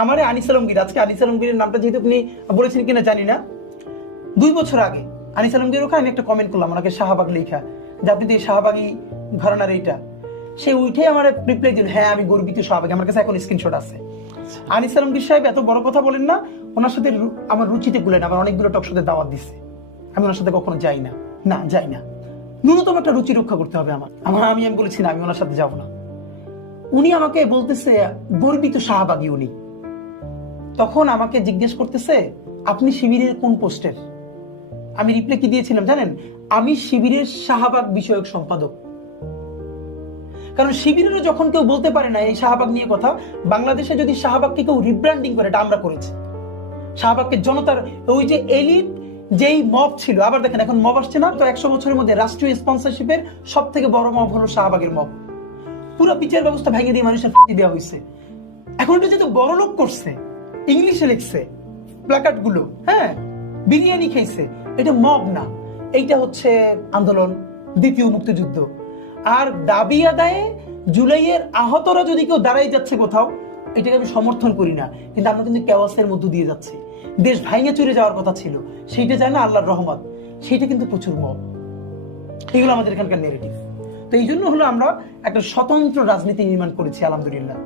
আমারে আনিস আলমগীর, আজকে আনিস আলমগীরের নামটা যেহেতু আপনি বলেছেন কিনা জানি না, 2 বছর আগে আনিস আলমগীর ওখানে আমি একটা কমেন্ট করলাম ওনাকে শাহবাগ লেখা, যে আপনি তো এই শাহবাগী ঘরানার এইটা। সে উঠে আমার রিপ্লাই দিল, হ্যাঁ আমি গর্বিত শাহবাগী, আমার কাছে এখন স্ক্রিনশট আছে। আনিস আলমগীর সাহেব এত বড় কথা বলেন না, ওনার সাথে আমার রুচিতে গুলেন, আমার অনেকগুলো টক শোতে দাওয়াত দিচ্ছে, আমি ওনার সাথে কখনো যাই না, যাই না। ন্যূনতম একটা রুচি রক্ষা করতে হবে আমি বলেছি না, আমি ওনার সাথে যাবো না। উনি আমাকে বলতেছে গর্বিত শাহবাগী উনি। তখন আমাকে জিজ্ঞেস করতেছে আপনি শিবিরের কোন পোস্টের? আমি রিপ্লাই কি দিয়েছিলাম জানেন? আমি শিবিরের শাহবাগ বিষয়ক সম্পাদক। কারণ শিবিরেরও যখন কেউ বলতে পারে না এই শাহবাগ নিয়ে কথা, বাংলাদেশে যদি শাহবাগকে কেউ রিব্র্যান্ডিং করে, এটা আমরা করেছি। শাহবাগকে জনতার ওই যে এলিট যেই মব ছিল, আবার দেখেন এখন মব আসছে না তো, 100 বছরের মধ্যে রাষ্ট্রীয় স্পন্সরশিপের সব থেকে বড় মব হলো শাহবাগের মব। পুরো বিচার ব্যবস্থা ভেঙে দিয়ে মানুষের ফাঁসি দেওয়া হয়েছে। এখন এটা যেহেতু বড় লোক করছে, ইংলিশে লিখছে প্ল্যাকার্ড গুলো, হ্যাঁ বিরিয়ানি খাইছে, এটা মব না, এইটা হচ্ছে আন্দোলন, দ্বিতীয় মুক্তিযুদ্ধ। আর দাবি আদায়ে জুলাইয়ের আহতরা যদি কেউ দাঁড়াই যাচ্ছে কোথাও, এটাকে আমি সমর্থন করি না, কিন্তু আমরা কিন্তু কেওয়াসের মধ্য দিয়ে যাচ্ছি। দেশ ভাঙে চুরে যাওয়ার কথা ছিল, সেইটা যায় না, আল্লাহর রহমত, সেইটা কিন্তু প্রচুর মব। এগুলো আমাদের এখানকার নেগেটিভ। তো এই জন্য হলো আমরা একটা স্বতন্ত্র রাজনীতি নির্মাণ করেছি আলহামদুলিল্লাহ।